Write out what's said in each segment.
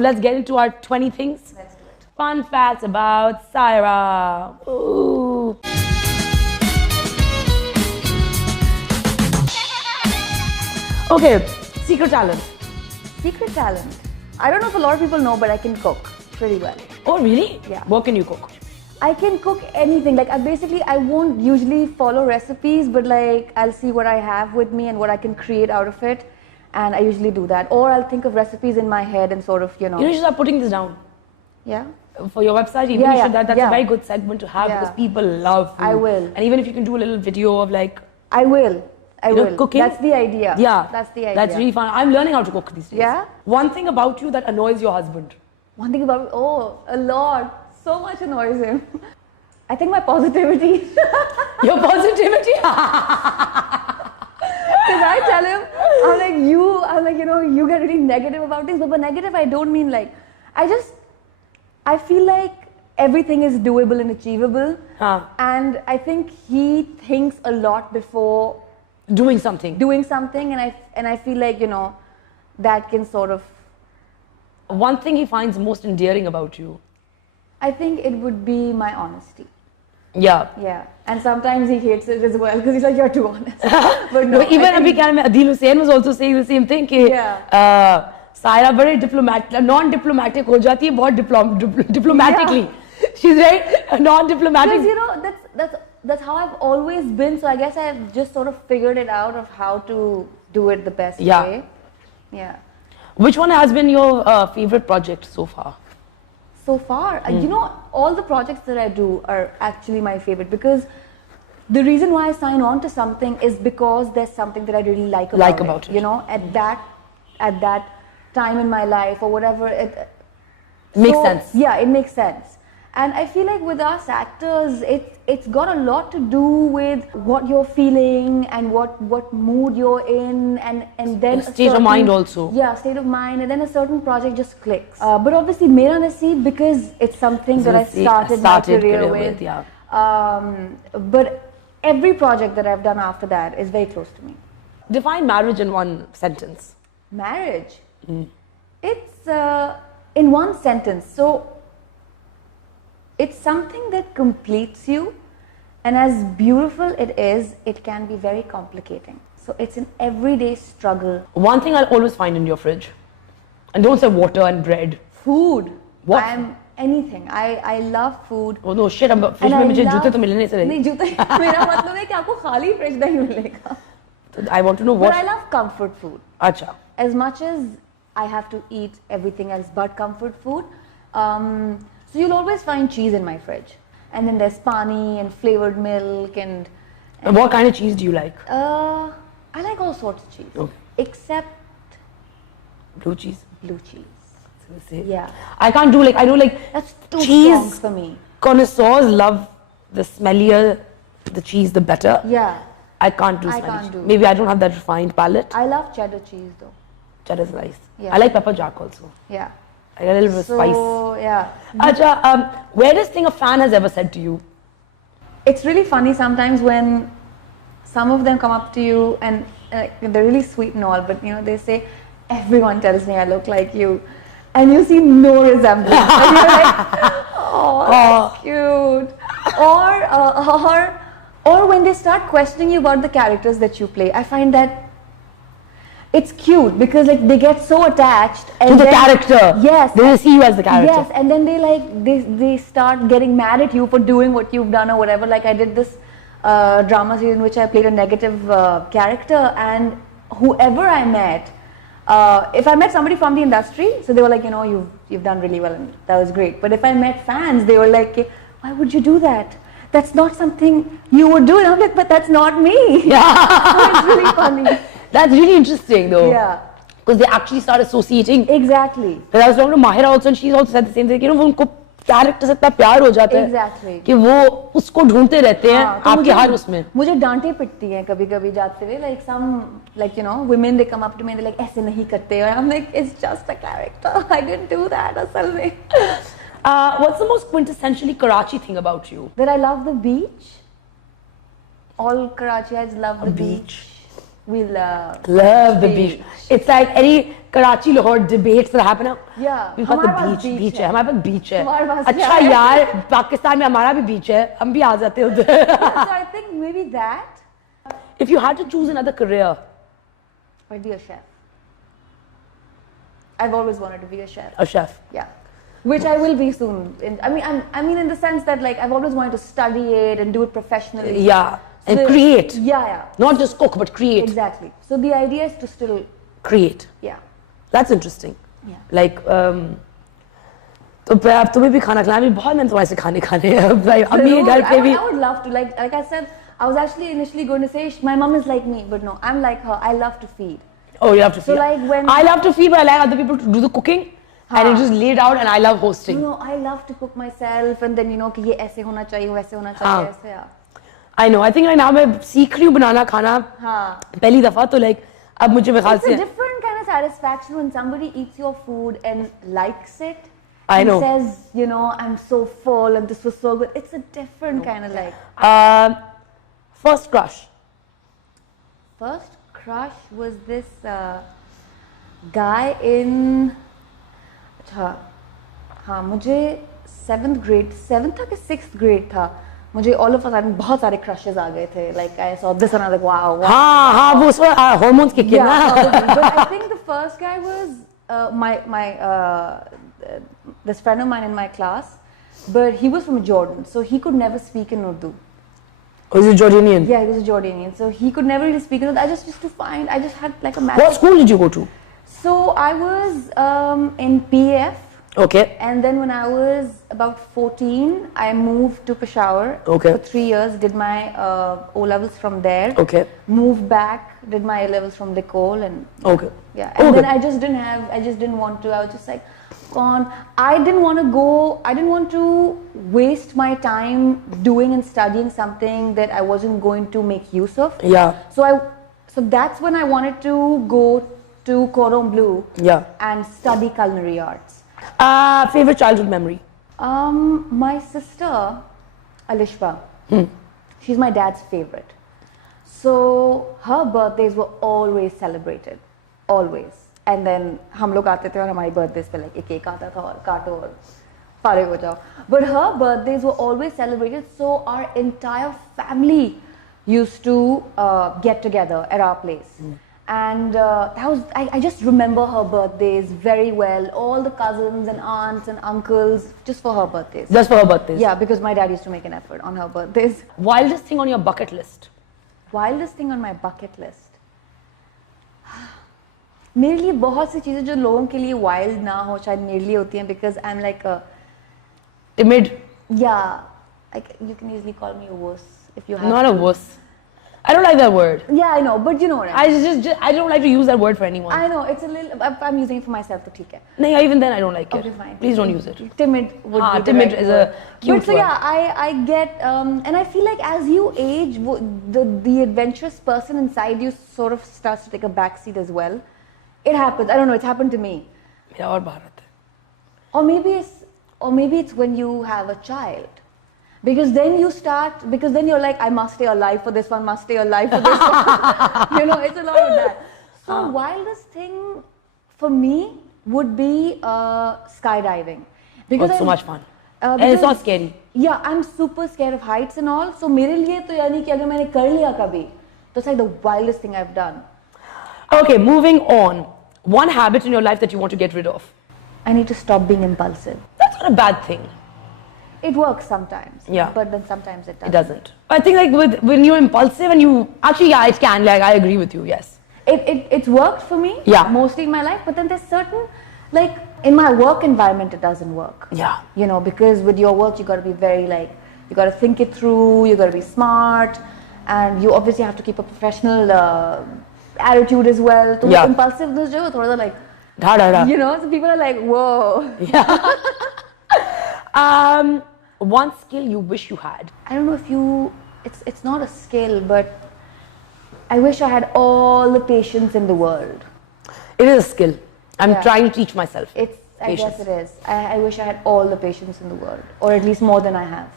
Let's get into our 20 things. Let's do it. Fun facts about Syra. Ooh. Okay, secret talent. Secret talent. I don't know if a lot of people know, but I can cook pretty well. Oh, really? Yeah. What can you cook? I can cook anything. Like I won't usually follow recipes, but like I'll see what I have with me and what I can create out of it. And I usually do that. Or I'll think of recipes in my head and sort of, You should start putting this down. Yeah. For your website, even you should, that's a very good segment to have because people love food. I will. And even if you can do a little video of like... I will. Cooking. That's the idea. Yeah. That's the idea. That's really fun. I'm learning how to cook these days. Yeah? One thing about you that annoys your husband. One thing about, a lot. So much annoys him. I think my positivity. Your positivity? Because I tell him, you get really negative about things. But by negative, I don't mean like, I feel like everything is doable and achievable. And I think he thinks a lot before doing something. And I feel like, that can sort of... One thing he finds most endearing about you? I think it would be my honesty. Yeah. Yeah. And sometimes he hates it as well because he's like, you're too honest. But no, even Adil Hussain was also saying the same thing. Syra very diplomatic, non-diplomatic ho jati hai, bahut diplomatically. Yeah. She's very non-diplomatic. Because that's how I've always been. So I guess I've just sort of figured it out of how to do it the best way. Yeah. Which one has been your favorite project so far? So far, all the projects that I do are actually my favorite because the reason why I sign on to something is because there's something that I really like about it. At that time in my life or whatever. It makes sense. Yeah, it makes sense. And I feel like with us actors, it's got a lot to do with what you're feeling and what mood you're in and then state of mind also. Yeah, state of mind, and then a certain project just clicks. But obviously Mera Naseeb, because it's something that I started my career with. Yeah. But every project that I've done after that is very close to me. Define marriage in one sentence. Marriage? It's in one sentence. So it's something that completes you, and as beautiful it is, it can be very complicating. So it's an everyday struggle. One thing I'll always find in your fridge, and don't say water and bread. Food. What? Anything. I love food. Oh no, shit, fridge mein mujhe jute to milne se rahi. Nahi, jute. Mera matlab hai ki aapko khali fridge nahi milega. I want to know what. But I love comfort food. Acha. As much as I have to eat everything else but comfort food. So you'll always find cheese in my fridge. And then there's pani and flavored milk and what kind of cheese do you like? I like all sorts of cheese. Okay. Except blue cheese. Blue cheese. Yeah. I can't do that's too cheese strong for me. Connoisseurs love the smellier the cheese, the better. Yeah. I can't do smelly cheese. Maybe I don't have that refined palate. I love cheddar cheese though. Cheddar's nice. Yeah. I like pepper jack also. Yeah. I got a little bit of spice. So, yeah. Acha, weirdest thing a fan has ever said to you? It's really funny sometimes when some of them come up to you and they're really sweet and all, but they say, everyone tells me I look like you. And you see no resemblance. And you're like, oh, that's cute. Or when they start questioning you about the characters that you play, I find that it's cute because they get so attached to the character. Yes. They see you as the character. Yes, and then they start getting mad at you for doing what you've done or whatever. Like I did this drama series in which I played a negative character, and whoever I met, if I met somebody from the industry, so they were like, you've done really well and that was great. But if I met fans, they were like, why would you do that? That's not something you would do. And I'm like, but that's not me. Yeah. So it's really funny. That's really interesting though. Yeah. Because they actually start associating. Exactly. Because I was talking to Mahira also and she's also said the same thing. उनको character से इतना प्यार हो जाता है. Exactly. कि वो उसको ढूंढते रहते हैं आपके हर उसमें. मुझे डांटे पिटती हैं कभी-कभी जाते हुए. Like some, women they come up to me and they're like ऐसे नहीं करते. And I'm like, it's just a character. I didn't do that असल में. What's the most quintessentially Karachi thing about you? That I love the beach. All Karachiites love the beach. We love the beach. It's like any Karachi Lahore debates that happen now. Yeah. We've got the beach है. हमारे पास beach है. हमारे पास अच्छा यार, पाकिस्तान में हमारा भी beach है. हम भी आ जाते हैं उधर. So I think maybe that. If you had to choose another career, I'd be a chef. I've always wanted to be a chef. A chef. Yeah. Which I will be soon. I mean in the sense that like I've always wanted to study it and do it professionally. Yeah. And create. Yeah. Not just cook, but create. Exactly. So the idea is to still create. Yeah. That's interesting. Yeah. Like, तो अब तुम्हें भी खाना खिलाना भी बहुत मैंने तुम्हारे से खाने हैं. Like, अम्मी के घर पे भी. I would love to. Like I said, I was actually initially going to say my mom is like me, but no, I'm like her. I love to feed. Oh, you love to feed. So like when I love to feed, but I like other people to do the cooking. And it just laid out, and I love hosting. No, I love to cook myself, and then कि ये ऐसे होना चाहिए, वैसे होना चाहिए, ऐसे यार. I know. I think right now मैं सीख रही हूँ बनाना खाना. पहली दफा तो like अब मुझे ख्याल से. It's a different kind of satisfaction when somebody eats your food and likes it. I know. And says, I'm so full and this was so good. It's a different kind of like. First crush. First crush was this guy in. हाँ मुझे 7th grade था कि 6th grade था मुझे all of a sudden बहुत सारे crushes आ गए थे like I saw this and I was like wow हाँ वो उसमें hormones kick in but I think the first guy was this friend of mine in my class but he was from Jordan so he could never speak in Urdu. Oh, he's a Jordanian? Yeah, he was a Jordanian so he could never really speak in Urdu. I just used to find I just had like a What school did you go to? So I was in PF. Okay. And then when I was about 14, I moved to Peshawar for 3 years. Did my O levels from there. Okay. Moved back. Did my A levels from Nicole and. Okay. Yeah. And then I just didn't want to. I was just like, gone. I didn't want to go. I didn't want to waste my time doing and studying something that I wasn't going to make use of. Yeah. So that's when I wanted to go to Cordon Bleu and study culinary arts. Favorite childhood memory? My sister, Alishba, she's my dad's favorite. So her birthdays were always celebrated, always. And then हम लोग आते थे और हमारी birthdays पे like एक cake आता था और काटो और फारिग हो जाओ. But her birthdays were always celebrated, so our entire family used to get together at our place. And I just remember her birthdays very well. All the cousins and aunts and uncles, just for her birthdays. Just for her birthdays? Yeah, because my dad used to make an effort on her birthdays. Wildest thing on your bucket list? Wildest thing on my bucket list? मेरे लिए बहुत सी चीजें जो लोगों के लिए wild ना हो शायद मेरे लिए होती हैं because I'm like a timid. Yeah, like you can easily call me a wuss if you have. Not a wuss. I don't like that word. Yeah, I know, but you know what I mean. I don't like to use that word for anyone. I know, it's a little. I'm using it for myself, so okay. No, even then I don't like it. Okay, fine. Please don't use it. Timid would be timid is a cute word. But so yeah, I get, and I feel like as you age, the adventurous person inside you sort of starts to take a backseat as well. It happens. I don't know. It's happened to me. Or maybe it's when you have a child. Because then you're like, I must stay alive for this one, must stay alive for this one. It's a lot of that. So wildest thing for me would be skydiving. Because it's so much fun. And it's not scary. Yeah, I'm super scared of heights and all. So मेरे लिए तो यानी कि अगर मैंने कर लिया कभी, तो it's like the wildest thing I've done. Okay, moving on. One habit in your life that you want to get rid of? I need to stop being impulsive. That's not a bad thing. It works sometimes, but then sometimes it doesn't. It doesn't. I think like when you're impulsive and you actually it can. Like I agree with you. Yes. It's worked for me. Yeah. Mostly in my life, but then there's certain like in my work environment it doesn't work. Yeah. Because with your work you got to be very like you got to think it through. You got to be smart, and you obviously have to keep a professional attitude as well. So impulsiveness, thoda like. So people are like, whoa. Yeah. One skill you wish you had? I don't know if it's not a skill, but I wish I had all the patience in the world. It is a skill. I'm trying to teach myself. I guess it is. I wish I had all the patience in the world, or at least more than I have.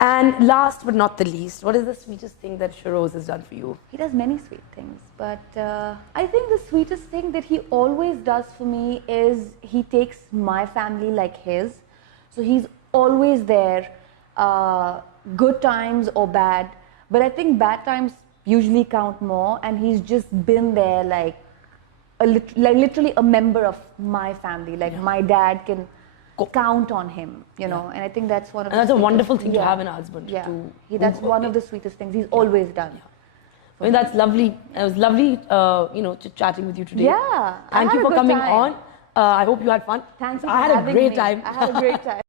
And last but not the least, what is the sweetest thing that Shehroz has done for you? He does many sweet things, but I think the sweetest thing that he always does for me is he takes my family like his. So he's always there, good times or bad. But I think bad times usually count more, and he's just been there like literally a member of my family. Like my dad can count on him, you know, and I think that's one of and that's a wonderful thing to have in a husband. Yeah, that's one of the sweetest things he's always done. I mean, that's lovely. It was lovely, you know, chatting with you today. Yeah, Thank you for coming on. I hope you had fun. Thanks for I had a great time. I had a great time.